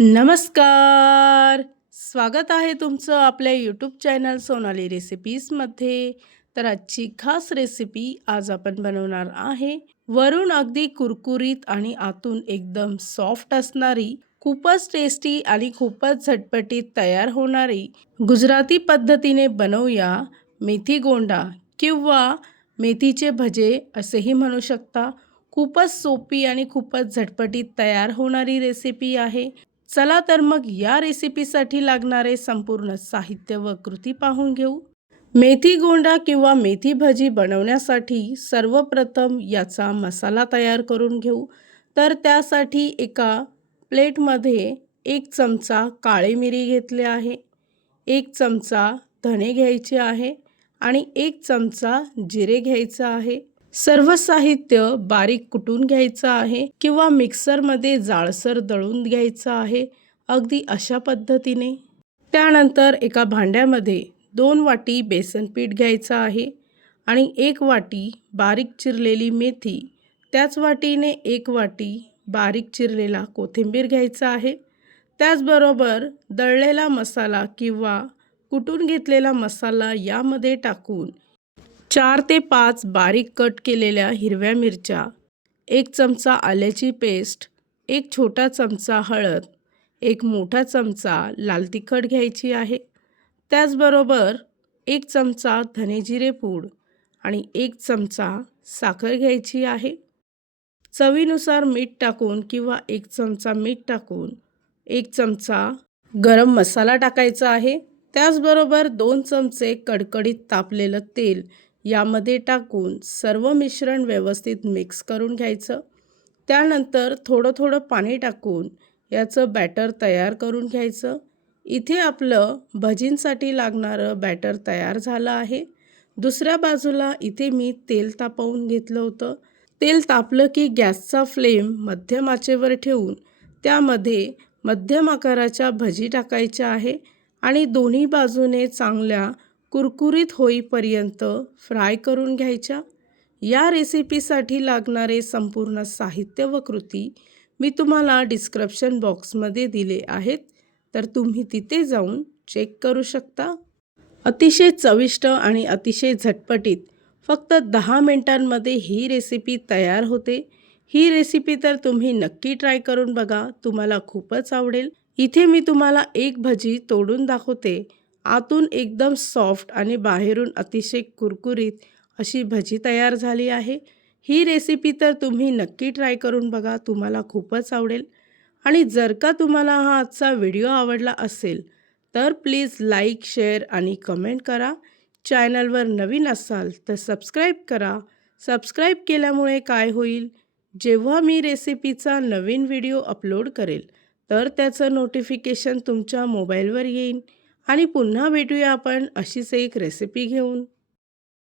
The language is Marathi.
नमस्कार. स्वागत आहे तुमचं आपल्या यूट्यूब चॅनल सोनाली रेसिपीजमध्ये. तर आजची खास रेसिपी आज आपण बनवणार आहे. वरून अगदी कुरकुरीत आणि आतून एकदम सॉफ्ट असणारी, खूपच टेस्टी आणि खूपच झटपटीत तयार होणारी गुजराती पद्धतीने बनवूया मेथी गोंडा किंवा मेथीचे भजे असेही म्हणू शकता. खूपच सोपी आणि खूपच झटपटीत तयार होणारी रेसिपी आहे. चला तर मग या रेसिपीसाठी लागणारे संपूर्ण साहित्य व कृती पाहून घेऊ. मेथी गोंडा किंवा मेथी भजी बनवण्यासाठी सर्वप्रथम याचा मसाला तयार करून घेऊ. तर त्यासाठी एका प्लेटमध्ये 1 चमचा काळी मिरी घेतले आहे, 1 चमचा धणे घ्यायचे आहे आणि 1 चमचा जिरे घ्यायचं आहे. सर्व साहित्य बारीक कुटून घ्यायचं आहे किंवा मिक्सरमध्ये जाडसर दळून घ्यायचं आहे, अगदी अशा पद्धतीने. त्यानंतर एका भांड्यामध्ये 2 वाटी बेसन पीठ घ्यायचं आहे आणि 1 वाटी बारीक चिरलेली मेथी, त्याच वाटीने 1 वाटी बारीक चिरलेला कोथिंबीर घ्यायचा आहे. त्याचबरोबर दळलेला मसाला किंवा कुटून घेतलेला मसाला यामध्ये टाकून 4 ते 5 बारीक कट केलेल्या हिरव्या मिरच्या, 1 चमचा आल्याची पेस्ट, 1 छोटा चमचा हळद, 1 मोठा चमचा लाल तिखट घ्यायची आहे. त्याचबरोबर 1 चमचा धने जिरे पूड आणि 1 चमचा साखर घ्यायची आहे. चवीनुसार मीठ टाकून किंवा 1 चमचा मीठ टाकून 1 चमचा गरम मसाला टाकायचा आहे. त्याचबरोबर 2 चमचे कडकडीत तापलेलं तेल यामध्ये टाकून सर्व मिश्रण व्यवस्थित मिक्स करून घ्यायचं. त्यानंतर थोडं थोडं पाणी टाकून याचं बॅटर तयार करून घ्यायचं. इथे आपलं भजींसाठी लागणारं बॅटर तयार झालं आहे. दुसऱ्या बाजूला इथे मी तेल तापवून घेतलं होतं. तेल तापलं की गॅसचा फ्लेम मध्यम आचेवर ठेवून त्यामध्ये मध्यम आकाराच्या भजी टाकायच्या आहे आणि दोन्ही बाजूने चांगल्या कुरकुरीत होईपर्यंत फ्राय करून घ्यायच्या. या रेसिपीसाठी लागणारे संपूर्ण साहित्य व कृती मी तुम्हाला डिस्क्रिप्शन बॉक्समध्ये दिले आहेत, तर तुम्ही तिथे जाऊन चेक करू शकता. अतिशय चविष्ट आणि अतिशय झटपटीत फक्त 10 मिनिटांमध्ये ही रेसिपी तयार होते. ही रेसिपी तर तुम्ही नक्की ट्राय करून बघा, तुम्हाला खूपच आवडेल. इथे मी तुम्हाला एक भजी तोडून दाखवते. आतून एकदम सॉफ्ट आणि बाहेरून अतिशय कुरकुरीत अशी भजी तयार झाली आहे. ही रेसिपी तर तुम्ही नक्की ट्राय करून बघा, तुम्हाला खूपच आवडेल. आणि जर का तुम्हाला हा आजचा व्हिडिओ आवडला असेल तर प्लीज लाईक, शेअर आणि कमेंट करा. चॅनलवर नवीन असाल तर सबस्क्राईब करा. सबस्क्राईब केल्यामुळे काय होईल, जेव्हा मी रेसिपीचा नवीन व्हिडिओ अपलोड करेल तर त्याचं नोटिफिकेशन तुमच्या मोबाईलवर येईल. आणि पुन्हा भेटूया आपण अशीच एक रेसिपी घेऊन.